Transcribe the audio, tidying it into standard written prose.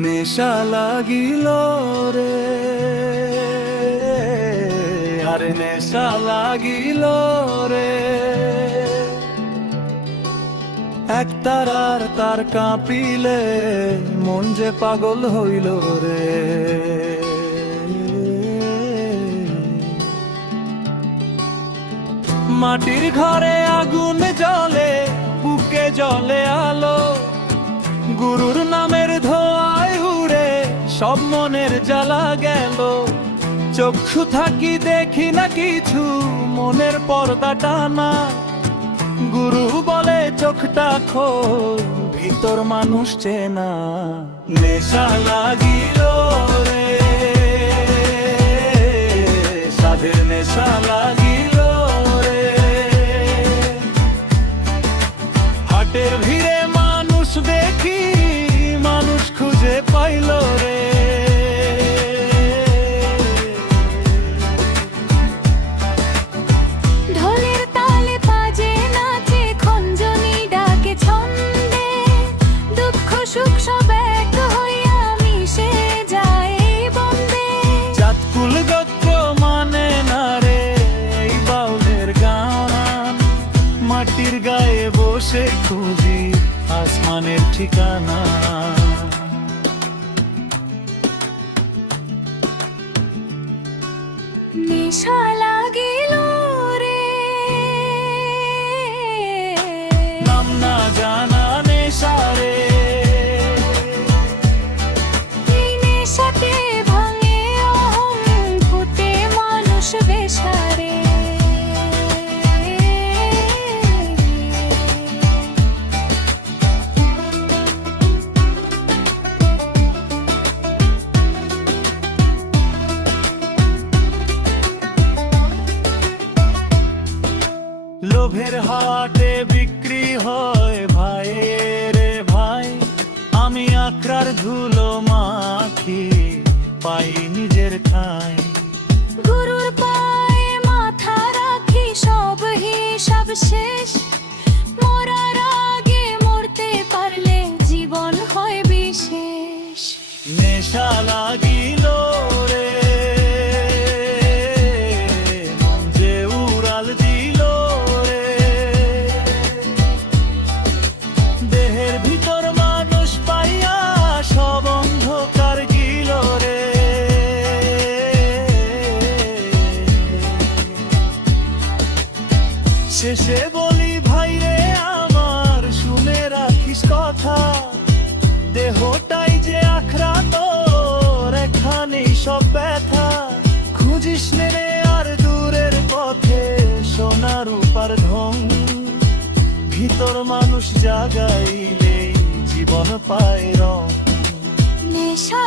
নেশা লাগিল রে, আরে নেশা লাগিল রে, এক তারার তার কাঁপিলে মন যে পাগল হইল রে। মাটির ঘরে আগুন জ্বলে, বুকে জ্বলে আলো, গুরুর নামের ধোঁয়ায় উড়ে সব মনের জ্বালা গেল। চক্ষু থাকি দেখি না কিছু, মনের পর্দা টানা, গুরু বলে চোখটা খোল, ভিতর মানুষ চেনা। নেশা লাগিল রে, সাধের নেশা লাগিল রে, হাটের ভিড়ে মানুষ দেখি, মানুষ খুঁজে পাইল রে। ঢোলের তালে বাজে নাচে, খঞ্জনি ডাকে ছন্দে, দুঃখ সুখ সব এক হইয়া মিশে যায় বন্দে। জাতকুল গোত্র মানে না রে এই বাউলের গান, মাটির গায়ে বসে খুঁজি আসমানের ঠিকানা। নেশা লাগিল রে, নাম না জানা নেশা রে, এই নেশাতে ভাঙে অহং, ভূতে মানুষ বেশারে। লোভের হাটে বিক্রি হয় ভাই রে ভাই, আমি আখড়ার ধুলো মাখি পাই নিজের ঠাঁই। গুরুর পায়ে মাথা রাখি, সব হিসাব শেষ, মরার আগে মরতে পারলে জীবন হয় বিশেষ। নেশা লাগিল রে, মন যে উড়াল দিল রে, দেহের ভিতর মানুষ পাইয়া সব অন্ধকার গিল রে। শেষে বলি ভাই রে আমার, শুনে রাখিস কথা, দেহটাই যে আখড়া তোর, এখানেই সব ব্যথা। খুঁজিস নে রে আর দূরের পথে সোনার রূপার ঢং, ভিতর মানুষ জাগাইলেই জীবন পায় রং। নেশা